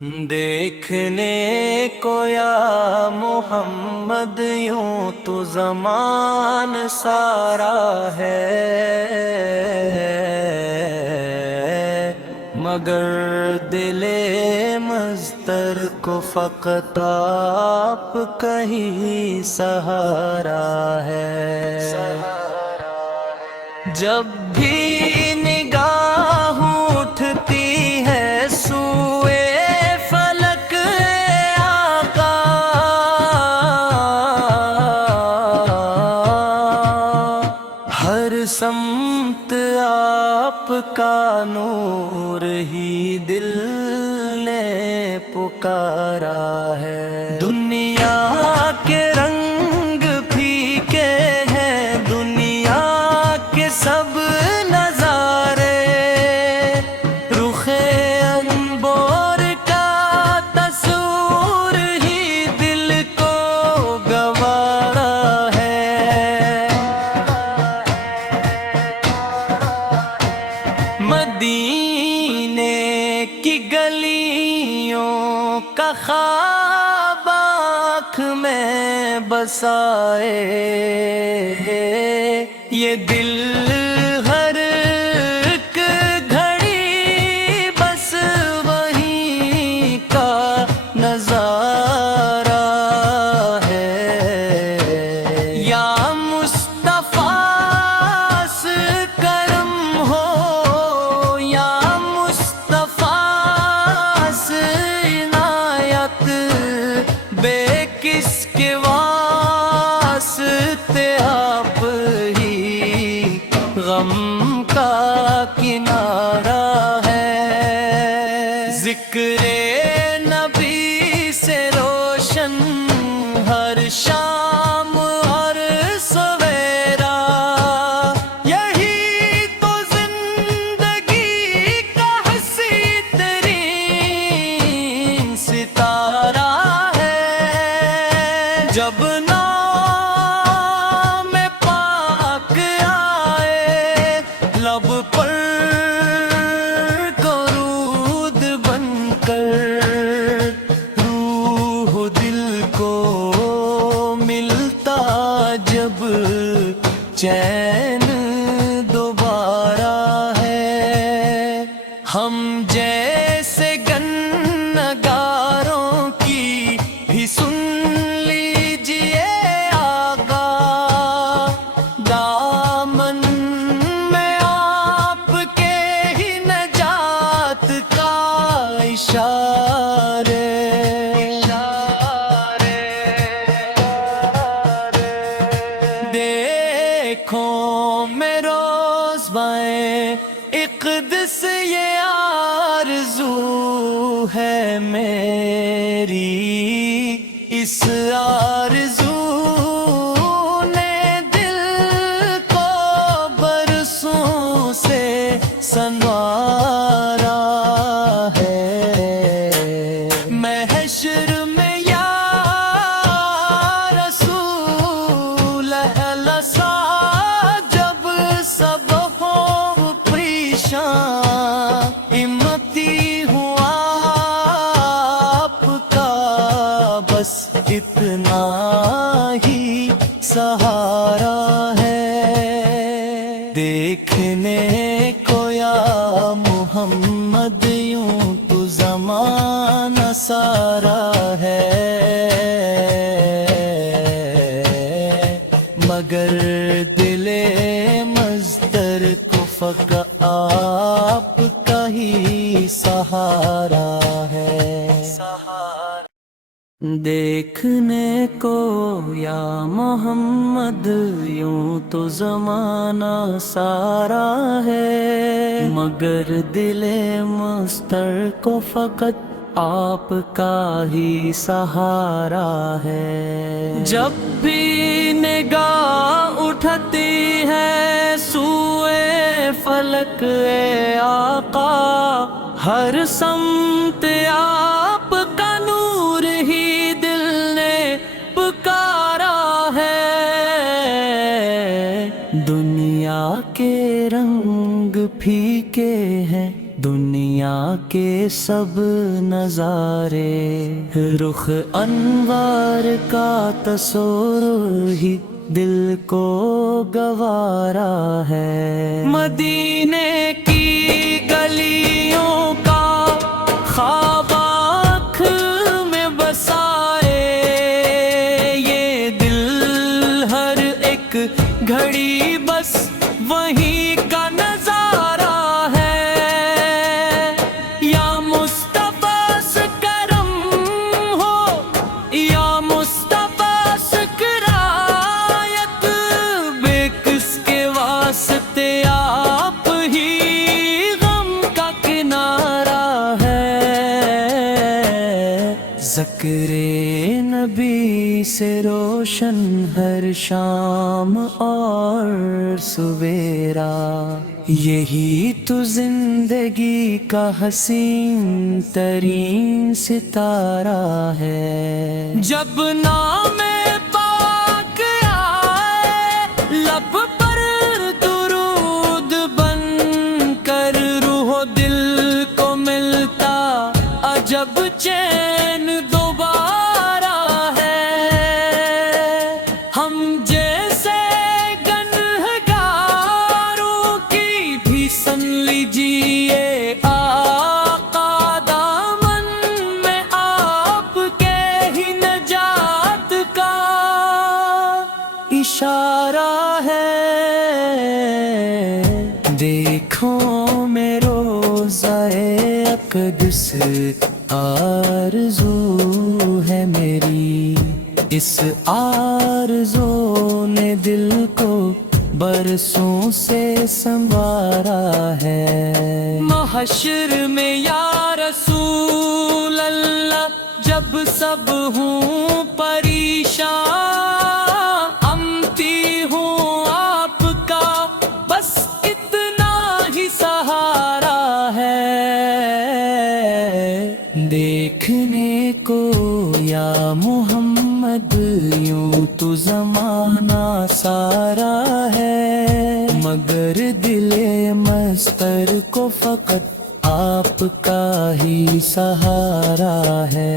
دیکھنے کو یا محمد یوں تو زمان سارا ہے، مگر دل مضطر کو فقط آپ کا ہی سہارا ہے۔ جب بھی نگاہ اٹھتی ہے سوئے فلک آقا، ہر سمت آپ کا نور ہی دل نے پکارا ہے۔ دنیا کے رنگ پھیکے ہیں، دنیا کے سب نظارے، رخ انبور کا تصور ہی دل کو گوارا ہے۔ مدینے کی گلیوں کا خواب آنکھ میں بسائے، یہ دل ہر ایک گھڑی بس وہیں کا نظارہ ہے۔ یا مصطفیٰ سے کرم ہو، یا مصطفیٰ سے عنایت، بے کس کے واسطے آپ ہی غم کا کنارہ ہے۔ ذکر نبی سے روشن ہر شام اور سویرا، یہی تو زندگی کا حسین ترین ستارہ ہے۔ جب نام پاک آئے لب پر درود بن کر، روح دل کو ملتا جب چین دوبارہ ہے۔ ہم جیسے گنگاروں کی بھی سن لیجئے آقا، دامن میں آپ کے ہی نجات کا اشارے۔ دیکھو میں روز بائیں اقدس یہ آرزو ہے میری، اس آرزو نے دل کو برسوں سے سنوارا ہے۔ محشر میں یا رسول اہل سا جب سب ہو پریشان، امتی ہوا آپ کا بس اتنا ہی سہارا ہے۔ دیکھنے کو یا محمد یوں تو زمانہ سارا ہے، مگر دل مضطر کو فقط آپ کا ہی سہارا ہے۔ دیکھنے کو یا محمد یوں تو زمانہ سارا ہے، مگر دل مضطر کو فقط آپ کا ہی سہارا ہے۔ جب بھی نگاہ اٹھتی ہے سوئے فلک اے آقا، ہر سمت آپ کا نور ہی دل نے پکارا ہے۔ دنیا کے رنگ پھیکے ہیں، دنیا کے سب نظارے، رخ انوار کا تصور ہی دل کو گوارا ہے، مدینے کی گلیوں کا خواب آنکھ میں بسائے، یہ دل ہر ایک گھڑی بس وہیں کا نظارہ ہے، یا مصطفیٰ سے کرم ہو یا مصطفیٰ سے کرایت، بے کس کے واسطے آپ ہی غم کا کنارہ ہے، ذکر نبی سے روشن ہر شام اور سویرا، یہی تو زندگی کا حسین ترین ستارہ ہے، جب نام پاک آئے لب پر درود بن کر، روح و دل کو ملتا عجب چین دوبارہ ہے، ہم جیسے گنہگاروں کی بھی سن لیجیے آقا، دامن میں آپ کے ہی نجات کا اشارہ ہے، دیکھو میں روضہ اقدس آرزو ہے میری، اس آرزو نے دل کو برسوں سے سنوارا ہے، محشر میں یا رسول اللہ جب سب ہوں پریشان، امتی ہوں آپ کا بس اتنا ہی سہارا ہے، دیکھنے کو یا محمد یوں تو زمانہ سارا ہے، مگر دل مستر کو فقط آپ کا ہی سہارا ہے۔